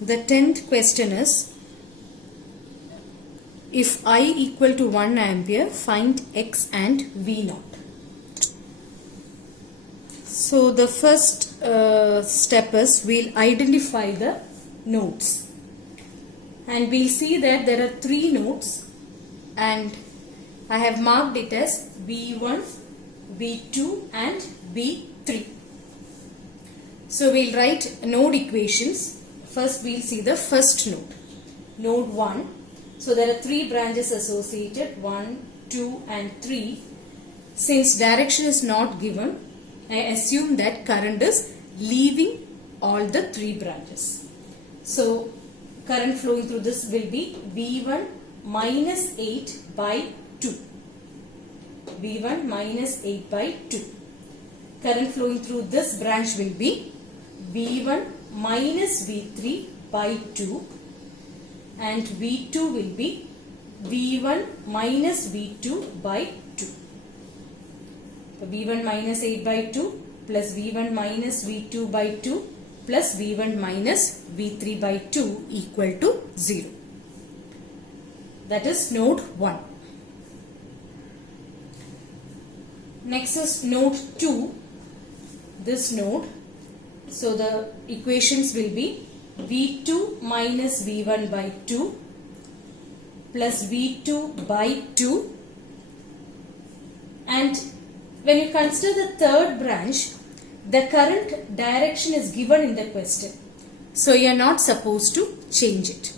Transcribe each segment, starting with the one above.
The 10th question is, if I equal to 1 ampere, find X and V naught. So the first step is we'll identify the nodes. And we'll see that there are 3 nodes, and I have marked it as V1, V2 and V3. So we'll write node equations. First we'll see the first node, node 1. So there are 3 branches associated, 1, 2 and 3. Since direction is not given, I assume that current is leaving all the 3 branches. So current flowing through this will be V1 minus 8 by 2. V1 minus 8 by 2. Current flowing through this branch will be V1 minus V3 by 2, and V2 will be V1 minus V2 by 2. So V1 minus 8 by 2 plus V1 minus V2 by 2 plus V1 minus V3 by 2 equal to 0. That is node 1. Next is node 2, this node. So the equations will be V2 minus V1 by 2 plus V2 by 2, and when you consider the third branch, the current direction is given in the question. So you are not supposed to change it.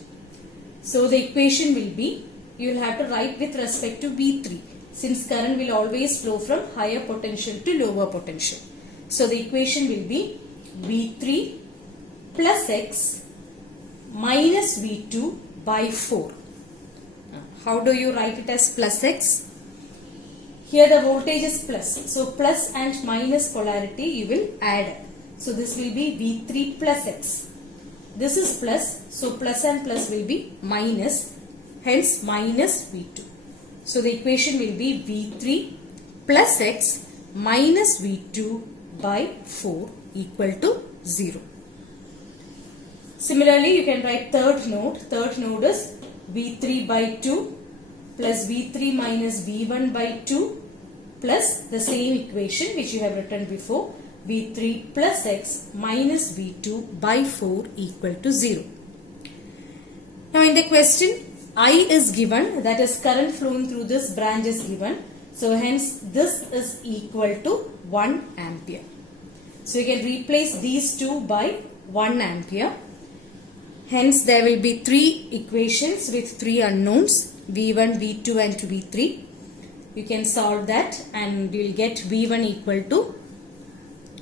So the equation will be, you will have to write with respect to V3, since current will always flow from higher potential to lower potential. So the equation will be V3 plus X minus V2 by 4. How do you write it as plus X? Here the voltage is plus. So plus and minus polarity you will add. So this will be V3 plus X. This is plus. So plus and plus will be minus. Hence minus V2. So the equation will be V3 plus X minus V2 by 4 equal to 0. Similarly, you can write third node. Third node is V3 by 2 plus V3 minus V1 by 2 plus the same equation which you have written before, V3 plus X minus V2 by 4 equal to 0. Now in the question, I is given, that is current flowing through this branch is given. So hence this is equal to 1 ampere. So you can replace these two by 1 ampere. Hence there will be 3 equations with 3 unknowns, V1, V2 and V3. You can solve that and you will get V1 equal to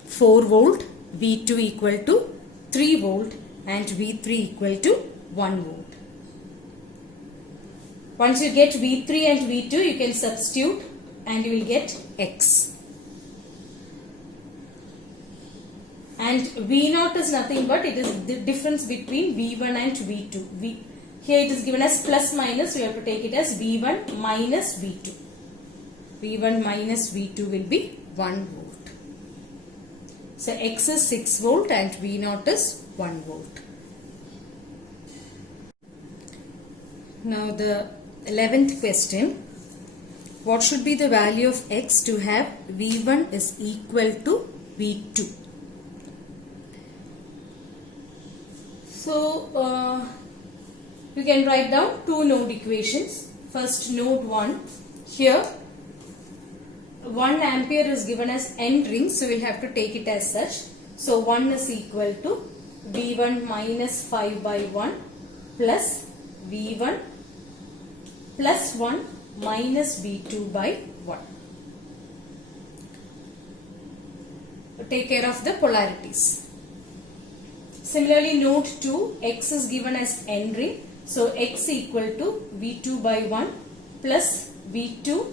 4 volt, V2 equal to 3 volt and V3 equal to 1 volt. Once you get V3 and V2, you can substitute and you will get X. And V0 is nothing but it is the difference between V1 and V2. Here it is given as plus minus, so you have to take it as V1 minus V2. V1 minus V2 will be 1 volt. So X is 6 volt and V0 is 1 volt. Now the 11th question. What should be the value of X to have V1 is equal to V2? So you can write down 2 node equations. First node 1. Here 1 ampere is given as entering, so we will have to take it as such. So 1 is equal to V1 minus 5 by 1 plus V1 plus 1 minus V2 by 1. Take care of the polarities. Similarly, node 2, X is given as entering. So X equal to V2 by 1 plus V2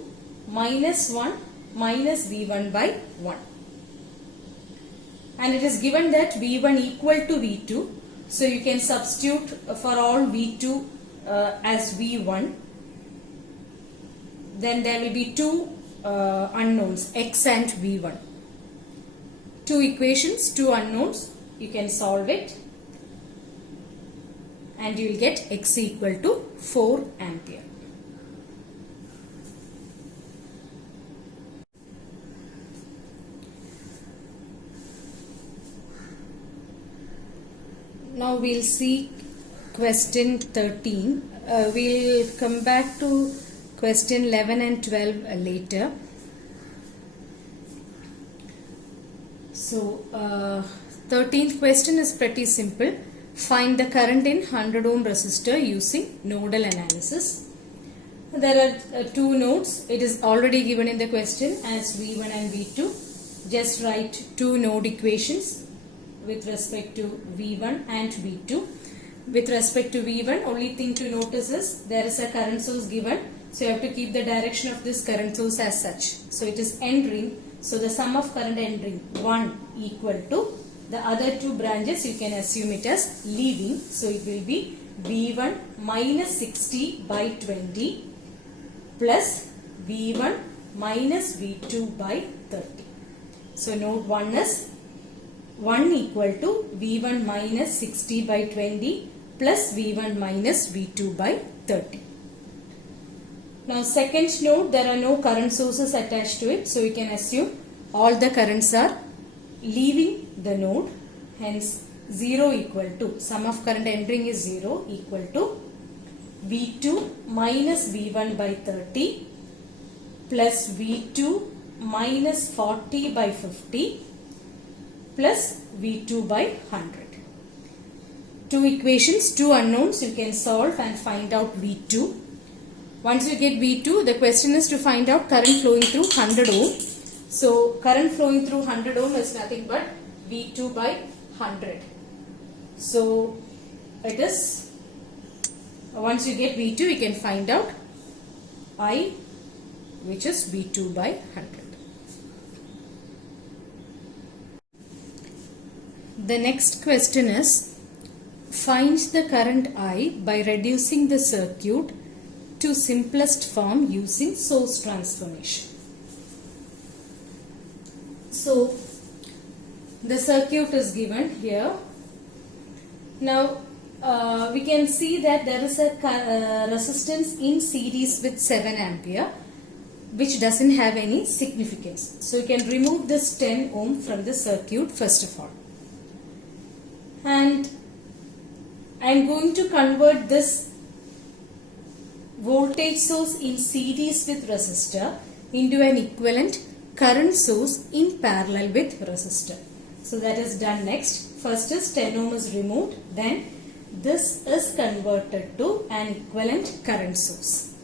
minus 1 minus V1 by 1. And it is given that V1 equal to V2. So you can substitute for all V2 as V1. Then there will be 2 unknowns, X and V1. 2 equations, 2 unknowns. You can solve it. and you will get x equal to 4 ampere. Now we'll see question 13. We'll come back to question 11 and 12 later. So 13th question is pretty simple. Find the current in 100 ohm resistor using nodal analysis. There are two nodes. It is already given in the question as V1 and V2. Just write two node equations with respect to V1 and V2. With respect to V1, only thing to notice is there is a current source given. So you have to keep the direction of this current source as such. So it is entering. So the sum of current entering 1 equal to the other two branches, you can assume it as leaving. So it will be V1 minus 60 by 20 plus V1 minus V2 by 30. So node 1 is 1 equal to V1 minus 60 by 20 plus V1 minus V2 by 30. Now second node, there are no current sources attached to it. So we can assume all the currents are leaving the node. Hence 0 equal to, sum of current entering is 0 equal to V2 minus V1 by 30 plus V2 minus 40 by 50 plus V2 by 100. Two equations, two unknowns, you can solve and find out V2. Once you get V2, the question is to find out current flowing through 100 ohm. So current flowing through 100 ohm is nothing but V2 by 100. So it is, once you get V2, you can find out I, which is V2 by 100. The next question is, find the current I by reducing the circuit to simplest form using source transformation. So the circuit is given here. Now we can see that there is a resistance in series with 7 ampere which doesn't have any significance. So you can remove this 10 ohm from the circuit first of all. And I am going to convert this voltage source in series with resistor into an equivalent current source in parallel with resistor. So that is done next. First is 10 ohm is removed, then this is converted to an equivalent current source.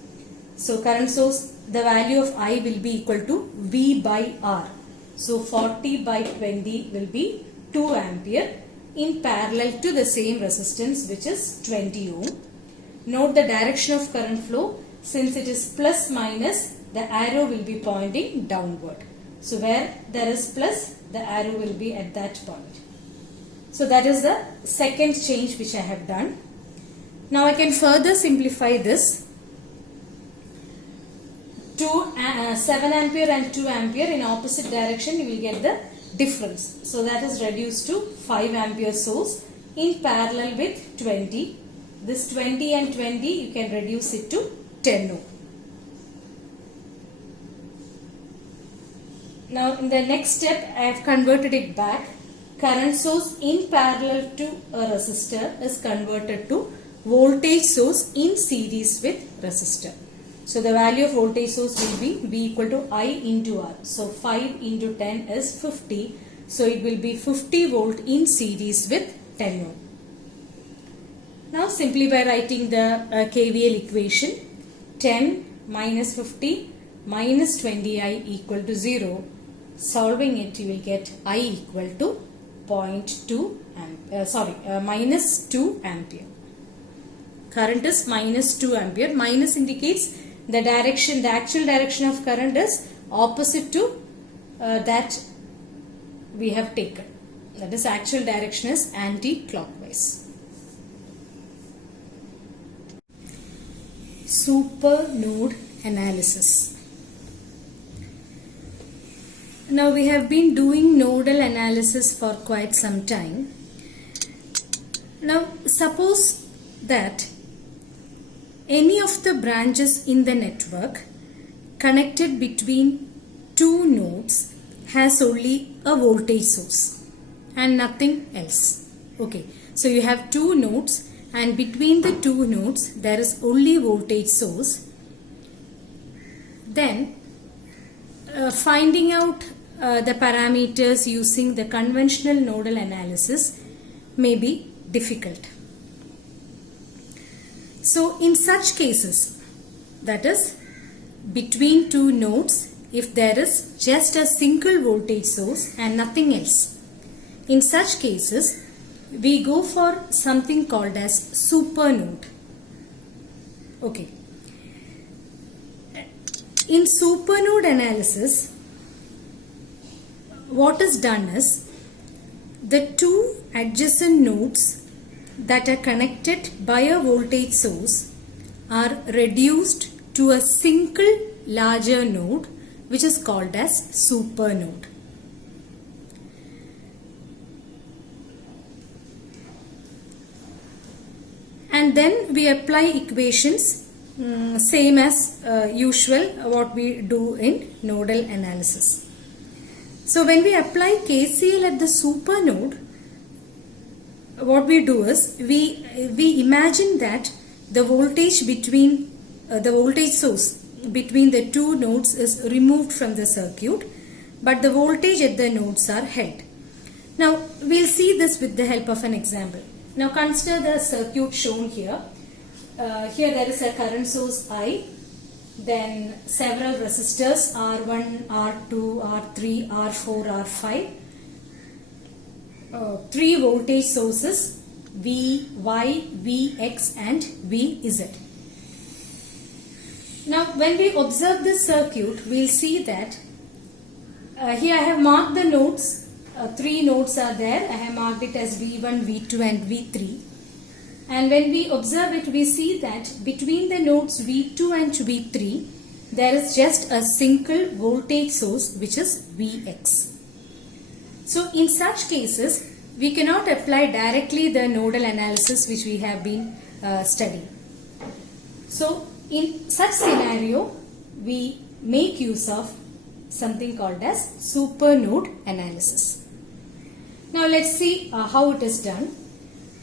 So current source, the value of I will be equal to V by R. So 40 by 20 will be 2 ampere in parallel to the same resistance, which is 20 ohm. Note the direction of current flow. Since it is plus minus, the arrow will be pointing downward. So where there is plus, the arrow will be at that point. So that is the second change which I have done. Now I can further simplify this. 7 ampere and 2 ampere in opposite direction, you will get the difference. So that is reduced to 5 ampere source in parallel with 20. This 20 and 20, you can reduce it to 10 ohm. Now in the next step, I have converted it back. Current source in parallel to a resistor is converted to voltage source in series with resistor. So the value of voltage source will be V equal to I into R. So 5 into 10 is 50. So it will be 50 volt in series with 10 ohm. Now simply by writing the KVL equation, 10 minus 50 minus 20I equal to 0. Solving it, you will get I equal to minus 2 ampere. Current is minus 2 ampere. Minus indicates the direction, the actual direction of current is opposite to that we have taken. That is, actual direction is anti-clockwise. Super node analysis. Now we have been doing nodal analysis for quite some time. Now suppose that any of the branches in the network connected between two nodes has only a voltage source and nothing else. Okay, so you have two nodes and between the two nodes there is only voltage source. Then finding out the parameters using the conventional nodal analysis may be difficult. So in such cases, that is between two nodes, if there is just a single voltage source and nothing else, in such cases we go for something called as super node. Okay. In super node analysis, what is done is the two adjacent nodes that are connected by a voltage source are reduced to a single larger node which is called as super node. And then we apply equations same as usual what we do in nodal analysis. So when we apply KCL at the super node, what we do is we imagine that the voltage between the voltage source between the two nodes is removed from the circuit, but the voltage at the nodes are held. Now we'll see this with the help of an example. Now consider the circuit shown here. Here there is a current source I, then several resistors R1, R2, R3, R4, R5, three voltage sources V, Y, Vx and Vz. Now when we observe this circuit, we'll see that here I have marked the nodes, three nodes are there. I have marked it as V1, V2 and V3. And when we observe it, we see that between the nodes V2 and V3, there is just a single voltage source which is Vx. So in such cases, we cannot apply directly the nodal analysis which we have been studying. So in such scenario, we make use of something called as super node analysis. Now let's see how it is done.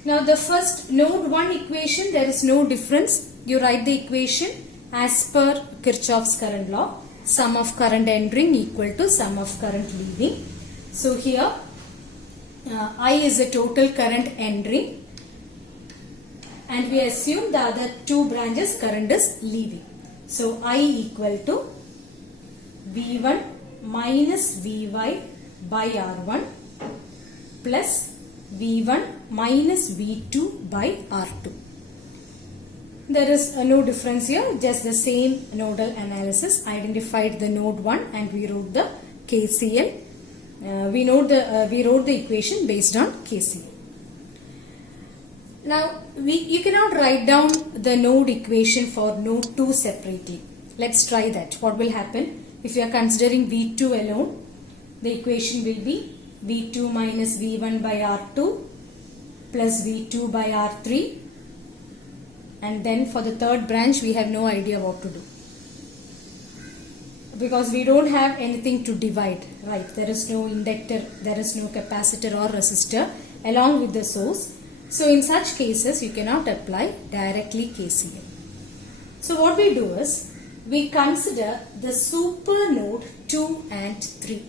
Now the first node 1 equation, there is no difference. You write the equation as per Kirchhoff's current law. Sum of current entering equal to sum of current leaving. So here I is the total current entering and we assume the other two branches current is leaving. So I equal to V1 minus Vy by R1 plus V1 minus V2 by R2. There is no difference here, just the same nodal analysis. Identified the node 1 and we wrote the KCL. We wrote the equation based on KCL. Now you cannot write down the node equation for node 2 separately. Let's try that. What will happen if you are considering V2 alone? The equation will be V2 minus V1 by R2 plus V2 by R3, and then for the third branch we have no idea what to do because we don't have anything to divide, right? There is no inductor, there is no capacitor or resistor along with the source. So in such cases you cannot apply directly KCL. So what we do is we consider the super node 2 and 3.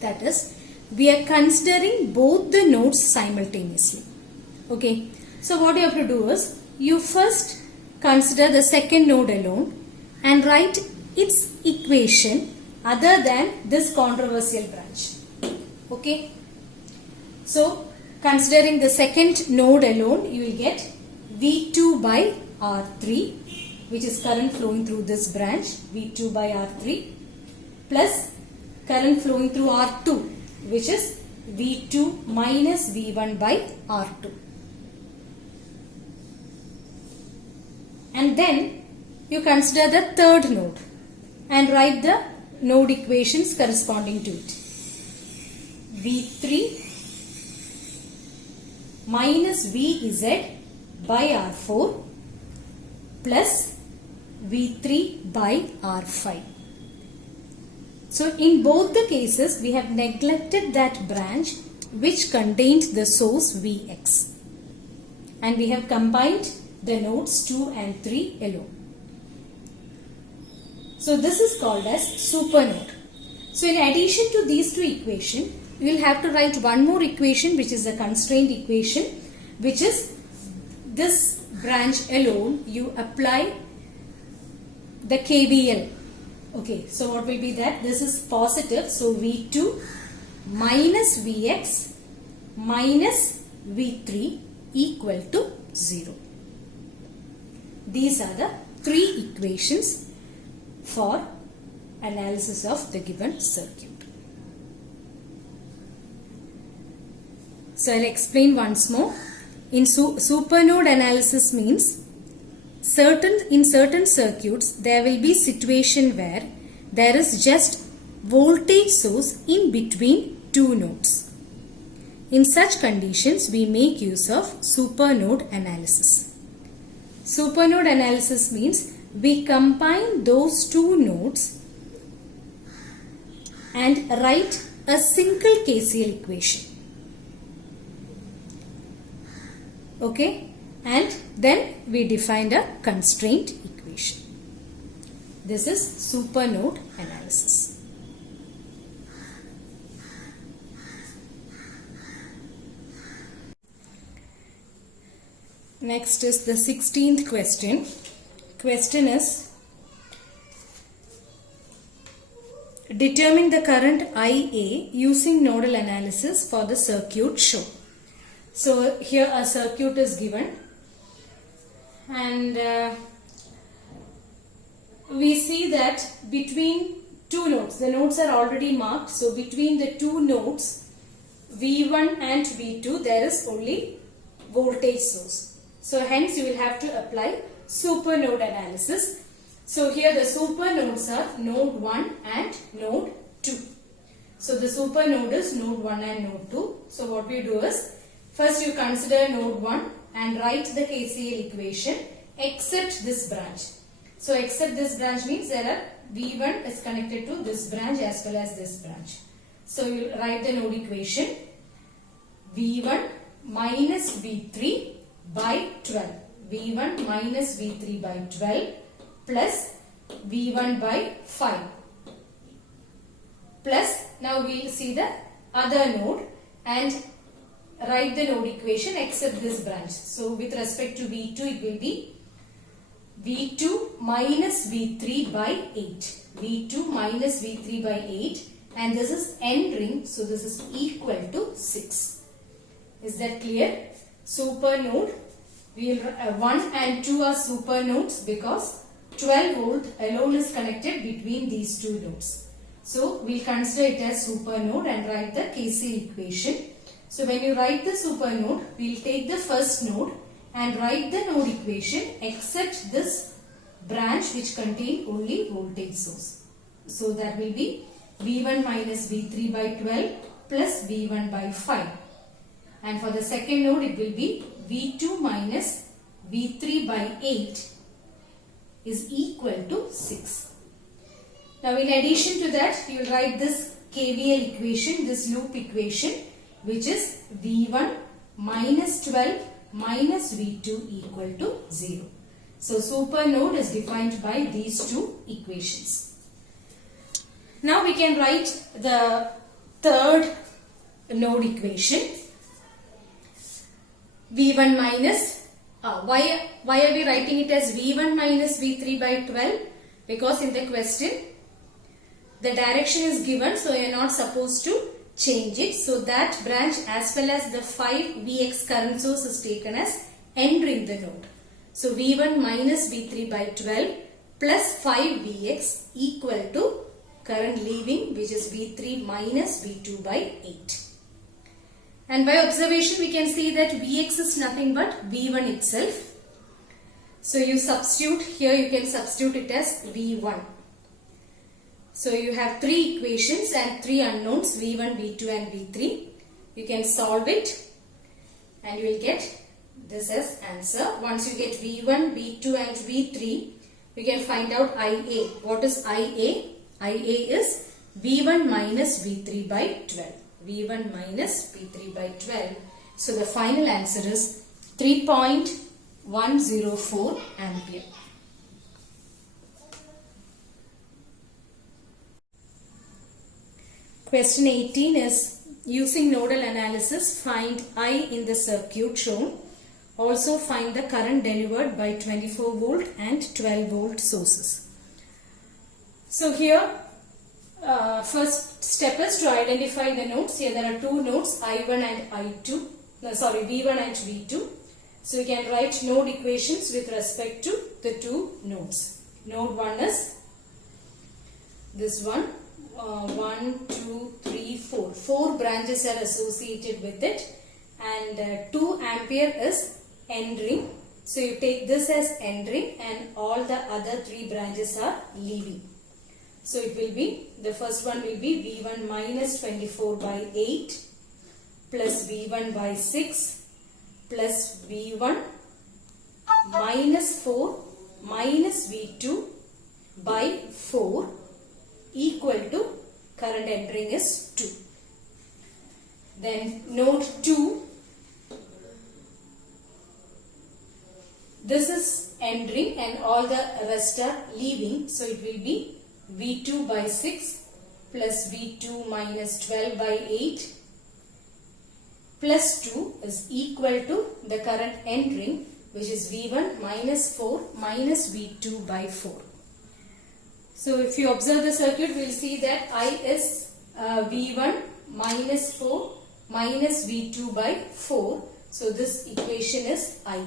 That is, we are considering both the nodes simultaneously. Okay. So what you have to do is, you first consider the second node alone and write its equation other than this controversial branch. Okay. So considering the second node alone, you will get V2 by R3, which is current flowing through this branch, V2 by R3, plus current flowing through R2, which is V2 minus V1 by R2. And then you consider the third node and write the node equations corresponding to it. V3 minus Vz by R4 plus V3 by R5. So in both the cases we have neglected that branch which contained the source Vx, and we have combined the nodes 2 and 3 alone. So this is called as supernode. So in addition to these two equations, we will have to write one more equation which is a constraint equation, which is this branch alone you apply the KVL. Okay, so what will be that? This is positive, so V2 minus Vx minus V3 equal to 0. These are the three equations for analysis of the given circuit. So I'll explain once more. In supernode analysis means in certain circuits there will be situation where there is just voltage source in between two nodes. In such conditions we make use of supernode analysis. Supernode analysis means we combine those two nodes and write a single KCL equation. Okay, and then we defined a constraint equation. This is supernode analysis. Next is the 16th question. Question is, determine the current IA using nodal analysis for the circuit shown. So here a circuit is given, and we see that between two nodes, the nodes are already marked, so between the two nodes V1 and V2 there is only voltage source. So hence you will have to apply supernode analysis. So here the supernodes are node 1 and node 2. So the supernode is node 1 and node 2. So what we do is, first you consider node 1 and write the KCL equation except this branch. So except this branch means there are V1 is connected to this branch as well as this branch. So you write the node equation V1 minus V3 by 12. V1 minus V3 by 12 plus V1 by 5. Plus, now we will see the other node and write the node equation except this branch. So with respect to V2 it will be V2 minus V3 by 8. V2 minus V3 by 8, and this is end ring, so this is equal to 6. Is that clear? Supernode, we will 1 and 2 are supernodes because 12 volt alone is connected between these two nodes. So we will consider it as supernode and write the KCL equation. So when you write the supernode, we will take the first node and write the node equation except this branch which contain only voltage source. So that will be V1 minus V3 by 12 plus V1 by 5. And for the second node it will be V2 minus V3 by 8 is equal to 6. Now in addition to that, you will write this KVL equation, this loop equation, which is V1 minus 12 minus V2 equal to 0. So supernode is defined by these two equations. Now we can write the third node equation. V1 minus, why are we writing it as V1 minus V3 by 12? Because in the question, the direction is given, so you are not supposed to change it. So that branch as well as the 5 Vx current source is taken as entering the node. So V1 minus V3 by 12 plus 5 Vx equal to current leaving, which is V3 minus V2 by 8. And by observation we can see that Vx is nothing but V1 itself. So you substitute, here you can substitute it as V1. So you have 3 equations and 3 unknowns, V1, V2 and V3. You can solve it and you will get this as answer. Once you get V1, V2 and V3, we can find out IA. What is IA? IA is V1 minus V3 by 12. V1 minus V3 by 12. So the final answer is 3.104 ampere. Question 18 is, using nodal analysis, find I in the circuit shown. Also find the current delivered by 24 volt and 12 volt sources. So here, first step is to identify the nodes. Here there are two nodes, I1 and I2. V1 and V2. So you can write node equations with respect to the two nodes. Node 1 is this one. 1, 2, 3, 4. 4 branches are associated with it, and 2 ampere is entering. So you take this as entering and all the other 3 branches are leaving. So it will be, the first one will be V1 minus 24 by 8 plus V1 by 6 plus V1 minus 4 minus V2 by 4 equal to current entering is 2. Then node 2, this is entering and all the rest are leaving. So it will be V2 by 6 plus V2 minus 12 by 8 plus 2 is equal to the current entering, which is V1 minus 4 minus V2 by 4. So if you observe the circuit, we will see that I is V1 minus 4 minus V2 by 4. So this equation is I.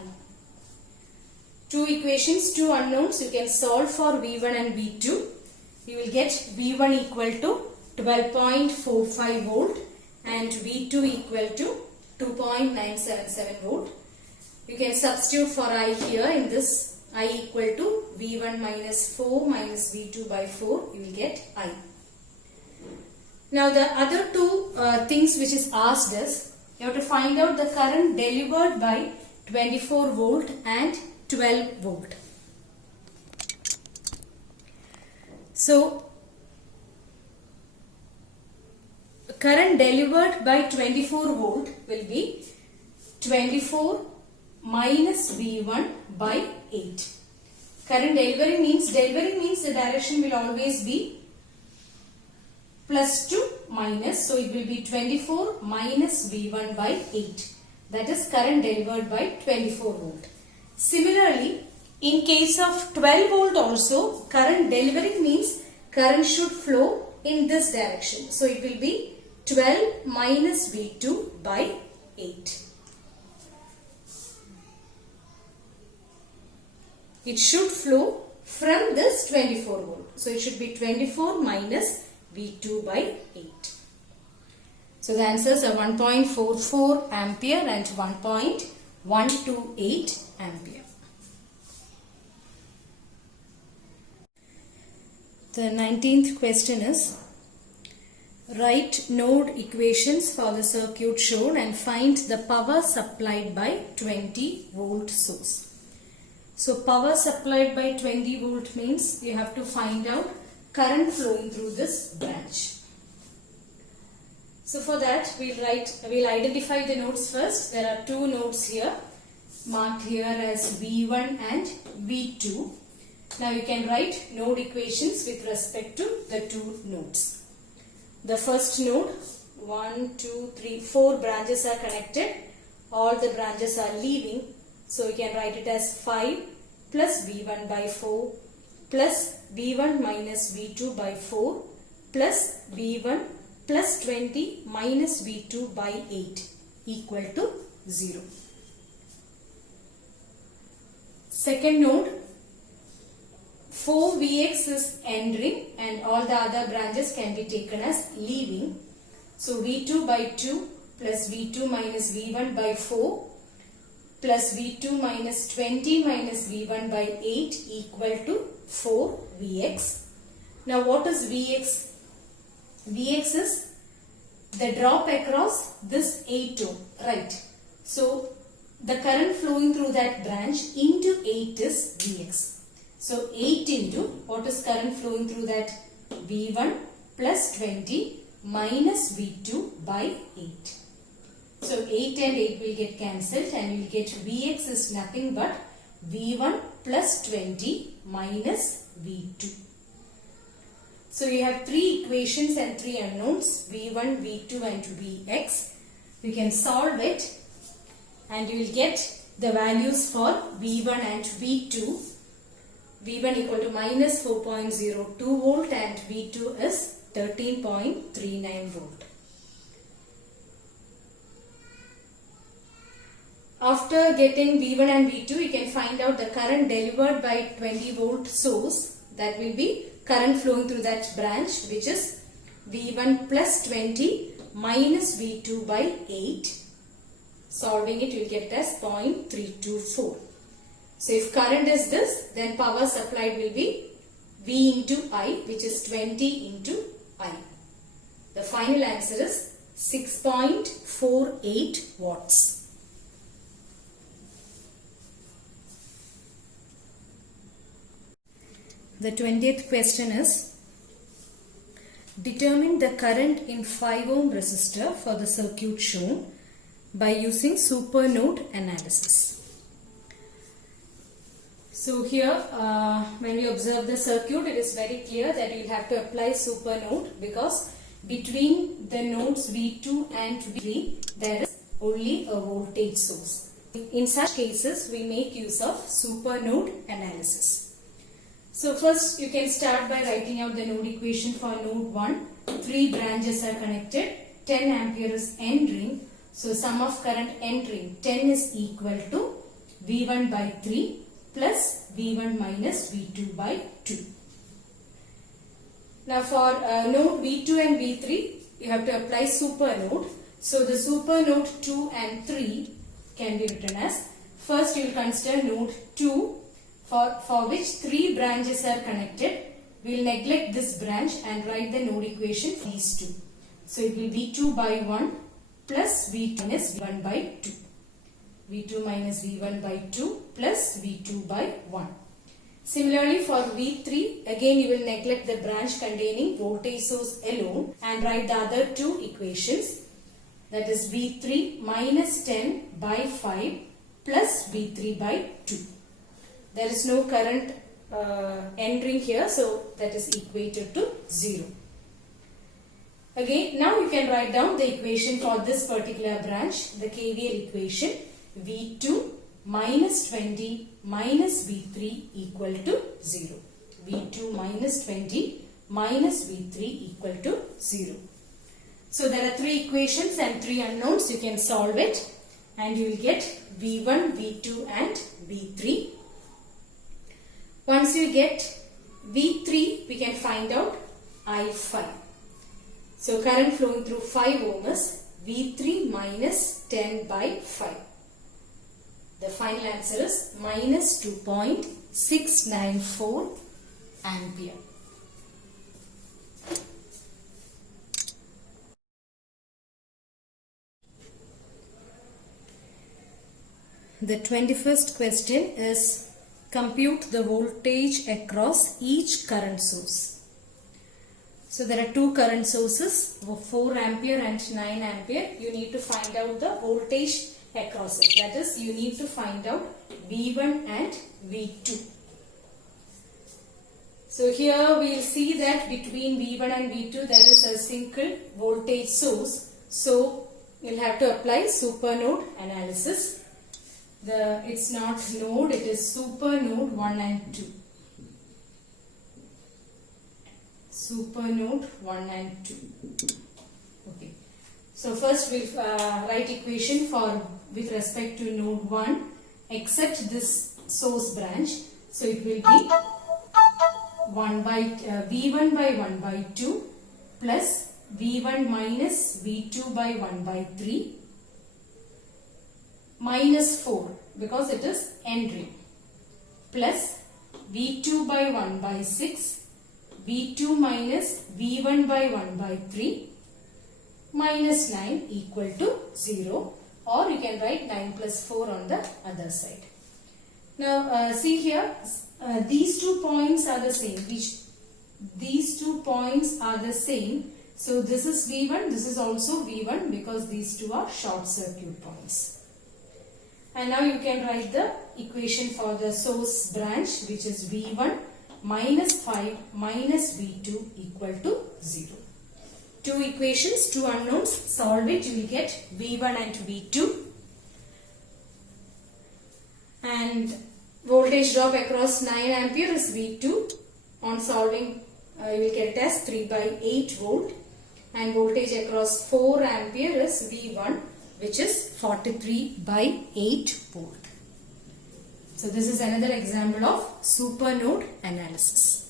Two equations, two unknowns. You can solve for V1 and V2. You will get V1 equal to 12.45 volt and V2 equal to 2.977 volt. You can substitute for I here in this. I equal to V1 minus 4 minus V2 by 4. You will get I. Now the other two things which is asked is, you have to find out the current delivered by 24 volt and 12 volt. So current delivered by 24 volt will be 24 minus V1 by 8. Current delivering means the direction will always be plus to minus. So it will be 24 minus V1 by 8. That is current delivered by 24 volt. Similarly, in case of 12 volt also, current delivering means current should flow in this direction. So it will be 12 minus V2 by 8. It should flow from this 24 volt. So it should be 24 minus V2 by 8. So the answers are 1.44 ampere and 1.128 ampere. The 19th question is, write node equations for the circuit shown and find the power supplied by 20 volt source. So power supplied by 20 volt means you have to find out current flowing through this branch. So for that we'll identify the nodes first. There are two nodes here marked here as V1 and V2. Now you can write node equations with respect to the two nodes. The first node, 1, 2, 3, 4 branches are connected. All the branches are leaving. So you can write it as 5 plus V1 by 4 plus V1 minus V2 by 4 plus V1 plus 20 minus V2 by 8 equal to 0. Second node, 4Vx is entering and all the other branches can be taken as leaving. So V2 by 2 plus V2 minus V1 by 4 plus V2 minus 20 minus V1 by 8 equal to 4Vx. Now what is Vx? Vx is the drop across this 8 ohm, right? So the current flowing through that branch into 8 is Vx. So 8 into what is current flowing through that? V1 plus 20 minus V2 by 8. So 8 and 8 will get cancelled and you will get Vx is nothing but V1 plus 20 minus V2. So you have 3 equations and 3 unknowns, V1, V2 and Vx. We can solve it and you will get the values for V1 and V2. V1 equal to minus 4.02 volt and V2 is 13.39 volt. After getting V1 and V2, you can find out the current delivered by 20 volt source. That will be current flowing through that branch, which is V1 plus 20 minus V2 by 8. Solving it, you will get it as 0.324. So if current is this, then power supplied will be V into I, which is 20 into I. The final answer is 6.48 watts. The 20th question is, determine the current in 5 ohm resistor for the circuit shown by using super node analysis. So here when we observe the circuit, it is very clear that you will have to apply super node because between the nodes V2 and V3 there is only a voltage source. In such cases we make use of super node analysis. So first you can start by writing out the node equation for node 1. 3 branches are connected, 10 ampere is entering. So sum of current entering 10 is equal to V1 by 3 plus V1 minus V2 by 2. Now for node V2 and V3 you have to apply super node. So the super node 2 and 3 can be written as, first you will consider node 2 for which 3 branches are connected. We will neglect this branch and write the node equation for these 2. So it will be V2 by 1 plus V2 minus V1 by 2. V2 minus V1 by 2 plus V2 by 1. Similarly for V3, again you will neglect the branch containing voltage source alone and write the other 2 equations. That is V3 minus 10 by 5 plus V3 by 2. There is no current entering here, so that is equated to 0. Again, now you can write down the equation for this particular branch, the KVL equation. V2 minus 20 minus V3 equal to 0. V2 minus 20 minus V3 equal to 0. So there are 3 equations and 3 unknowns. You can solve it and you will get V1, V2 and V3. Once you get V3, we can find out I5. So current flowing through 5 ohm is V3 minus 10 by 5. The final answer is minus 2.694 ampere. The 21st question is, compute the voltage across each current source. So there are 2 current sources, 4 ampere and 9 ampere. You need to find out the voltage across it. That is, you need to find out V1 and V2. So here we will see that between V1 and V2 there is a single voltage source. So you will have to apply super node analysis. It's not node, it is super node 1 and 2. Super node 1 and 2. Okay. So first we write equation for with respect to node 1 except this source branch. So it will be V1 by 1 by 2 plus V1 minus V2 by 1 by 3 minus 4 because it is entering plus V2 by 1 by 6 V2 minus V1 by 1 by 3 minus 9 equal to 0. or you can write 9 plus 4 on the other side. Now see here, these 2 points are the same. These 2 points are the same. So this is V1, this is also V1 because these two are short circuit points. And now you can write the equation for the source branch, which is V1 minus 5 minus V2 equal to 0. Two equations, two unknowns, solve it, you will get V1 and V2. And voltage drop across 9 ampere is V2. On solving, you will get it as 3 by 8 volt. And voltage across 4 ampere is V1, which is 43 by 8 volt. So this is another example of super node analysis.